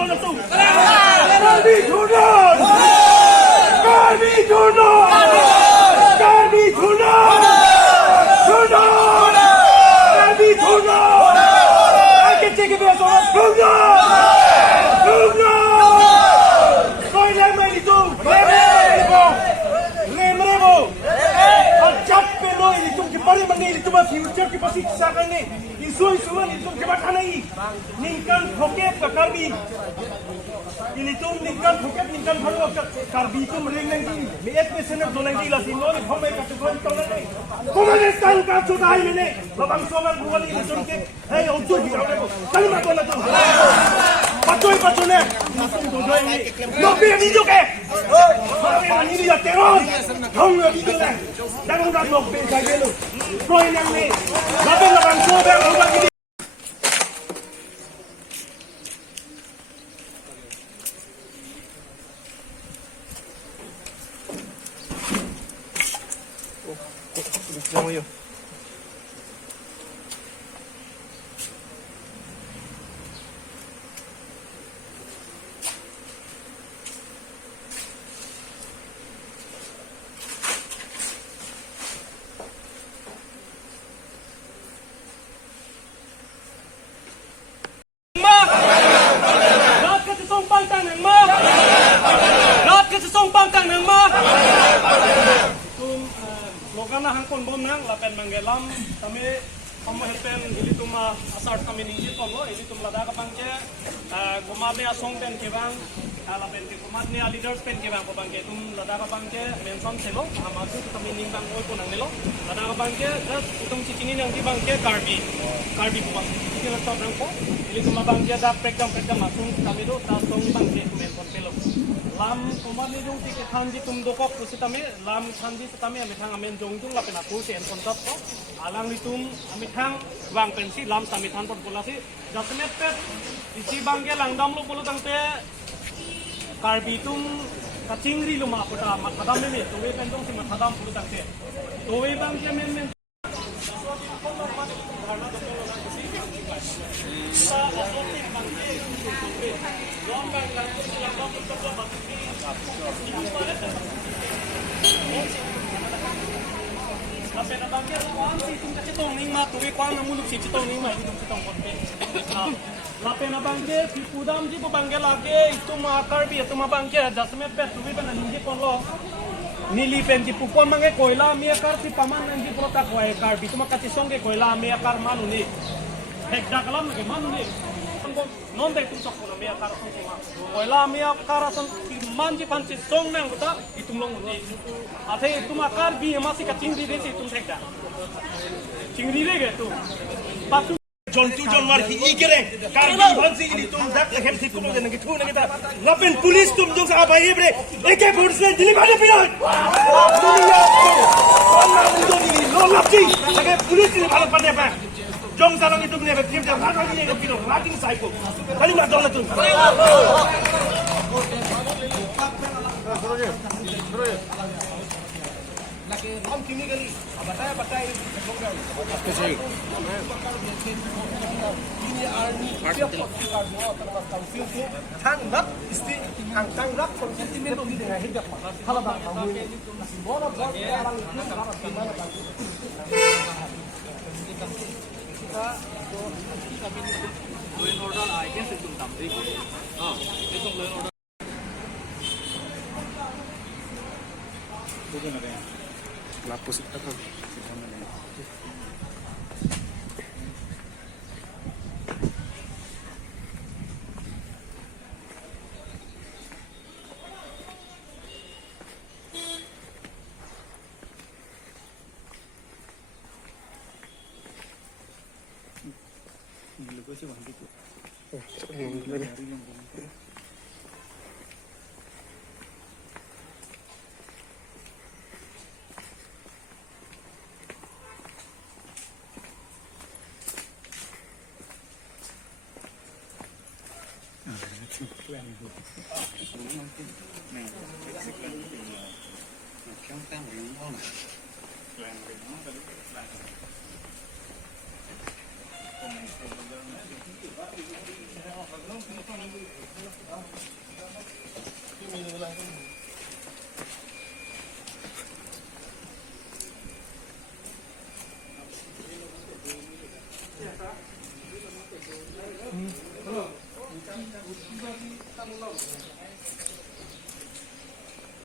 tolong tu. Kami tolong. Kami tolong. Kami tolong. Tolong. Kami tolong. Akan cek biasa orang tolong. Tolong. Kau yang main itu. Remrebo. Ajak pelo ini tu kembali mana ini tu masih future kita pasti sakan ni. Isu ini tu kita mana ini. Ningkan hoket ke karbi. Ini tu ningkan hoket ningkan baru karbi tu merengeng di. Lihat mesin tu lagi lah sini ni kami kata kau itu lagi. Komunistan kan sudah ini ni. Babang soman buat ini tu ke. Hei untuk kita orang. Kali macam mana tu? Patuh ni. Nabi video ke? Nabi mani dia teror. Kau ni video ni. Jangan dah nabi saja lu. Kau yang ni. Nabi babang soman buat ini. Jangan yo. Lokana hangkon bom nang lapen manggelam kami kamu helpen ini tuma asar kami ninggit tolo ini tum lada kapangke gumadne asong pen kebang lapen ke gumadne leaders pen kebang ko bangke tum lada kapangke mention selo hamasu kami ningbang oi ko nang nelo lada kapangke just tum cikini nang di bangke karbi ko bang ini laptop nang ko ini tuma bangke da prekam masung kami do ta song bangke mention pelo lam kumani jong tiket hanji tum dokok kusitame lam hanji sitame amithang amen jongjung lapen aku si en kontap ko alang litum amithang wang pensi lam samithan pot bolasi jasmet pet isi bangge langdam lo polo tangte karbi tum kachingri lo ma pota mathadam me towe penjong si mathadam polo tangte towe bangge men Tapi na bangke kuan si tum kacitong ning ma tuwi kuan na muluk si citong ning ma tum citong konte. Tapi na bangke si pudam ji bangke lage itu ma karbi itu ma bangke dasme pet tuwi ban ningi konlo. Nili penji pupon mange koila mi kar si paman nanji prota koai karbi tu ma kacitong ke koila mi kar manu ni. Hekda kalam ke manu ni. Non dek tu sokona mi kar sokona. Koila mi kar asan manji panci song nang buta itu long ni. Ate itu makar bi masih kacingri deh itu sekda. Cingri deh gitu. Patu jontu jonwar ki ikere karbi bansi ini tum dak hem sikku mo nang gitu nang kita. Lapen police tum jong sa abai bre. Eke force dili mana pinat. Dunia. Mana mundo ini lo lapti. Eke police ini balik pada apa? Jong sarang itu punya tim jam hal ini yang pinot rating psycho. Kali nak dong tu. हम क्लिनिकली बताया सही ini army siap pakar dua terhadap council ke tanggap isti tanggap sentimen itu dengan hidup kalau tak tahu masih bola buat orang itu dapat gimana kita kami loan order aja sebelum tampil itu loan order bukan ada yang lapus itu kan Gila gue sih bang gitu.